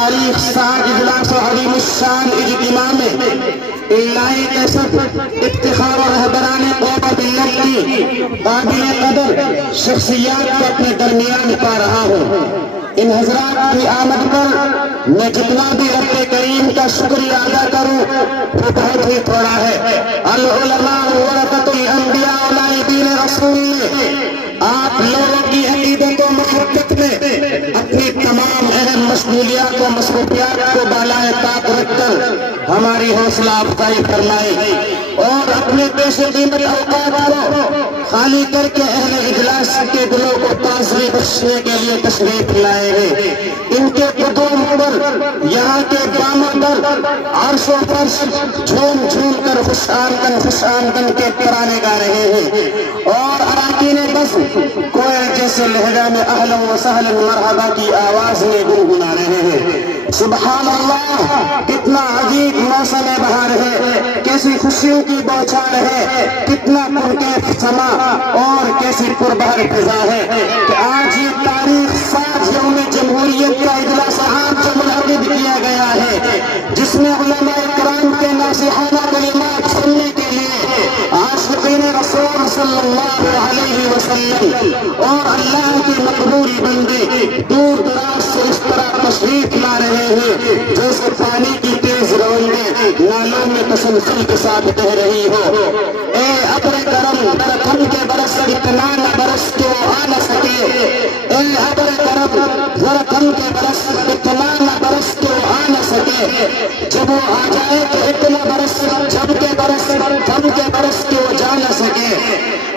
تاریخ ساز اجلاس و عظیم الشان اجتماع میں اللہ کیسر افتخار و رہبران قوم و ملت کی قابل قدر شخصیات کو اپنے درمیان پا رہا ہوں۔ ان حضرات کی آمد پر میں جتنا بھی رب کریم کا شکریہ ادا کروں وہ بہت ہی تھوڑا ہے۔ العلماء ورثۃ الانبیاء نائبین رسول نے آپ لوگوں کی عقیدت و محبت میں اپنی تمام اہم مشغولیات و مصروفیات کو بالائے طاق رکھ کر ہماری حوصلہ افزائی فرمائی اور اپنے پیش قیمت اوقات کو خالی کر کے اہل اجلاس کے دلوں کو تازگی بخشنے کے لیے تشریف لائے ہیں۔ ان کے قدوم پر یہاں کے باموں پر عرش و فرش جھوم جھوم کر خوش آمدن کے ترانے گا رہے ہیں اور اراکین بس کوئل جیسے لہجہ میں اہلا و سہلا مرحبا کی آواز میں گنگنا رہے ہیں۔ سبحان اللہ، کتنا عجیب موسم بہار ہے، کیسی خوشیوں کی بوچھار ہے، کتنا پرکیف سما اور کیسی پربہر فضا ہے کہ آج یہ تاریخ ساز یوم جمہوریت کا اجلاس عام جو منعقد کیا گیا ہے، جس میں علماء کرام کے ناصحانہ کلمات سننے کے لیے عاشقین رسول صلی اللہ علیہ وسلم اور اللہ کے مقبول بندے دور دراز سے اس طرح تشریف لا رہے ہیں جیسے پانی کی تیز رونیں نالوں میں تسلسل کے ساتھ بہہ رہی ہو۔ اے ابر کرم درخم کے برس اتنا نہ برس کہ وہ آ نہ سکے، اے ابر کرم درخم کے برس اتنا نہ برس کہ وہ آ نہ سکے، جب وہ آ جائے تو اتنا برس جم کے برس تھم کے برس کہ وہ جا نہ سکے۔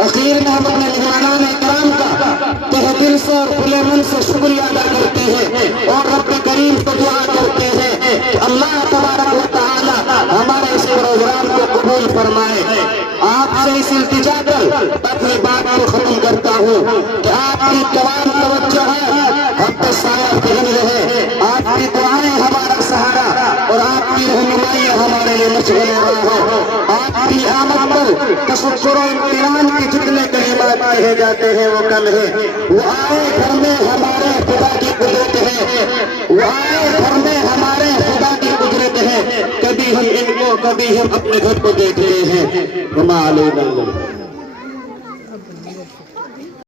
اخیر میں ہم اپنے مہمانان کرام کا تہ دل سے اور کھلے من سے شکریہ ادا کرتے ہیں اور رب کریم کو دعا کرتے ہیں کہ اللہ تبارک و تعالی ہمارے اس پروگرام کو قبول فرمائے۔ آپ سے اس التجا کر اپنی بات کو ختم کرتا ہوں کہ آپ کی تمام توجہ ہے ہم پہ سایہ فہم رہے، آپ کی دعائیں ہمارا سہارا اور آپ کی رہنمائی ہمارے لیے مشغول ہو۔ آپ کی آمد پر تشکر و امتنان کے جتنے کلمات کہے جاتے ہیں وہ کم ہے۔ وہ آئے گھر میں ہمارے خدا کی قدرت ہے، وہ آئے گھر میں ہمارے خدا کی قدرت ہے، کبھی ہم ان کو کبھی ہم اپنے گھر کو دیکھتے ہیں۔ وما علینا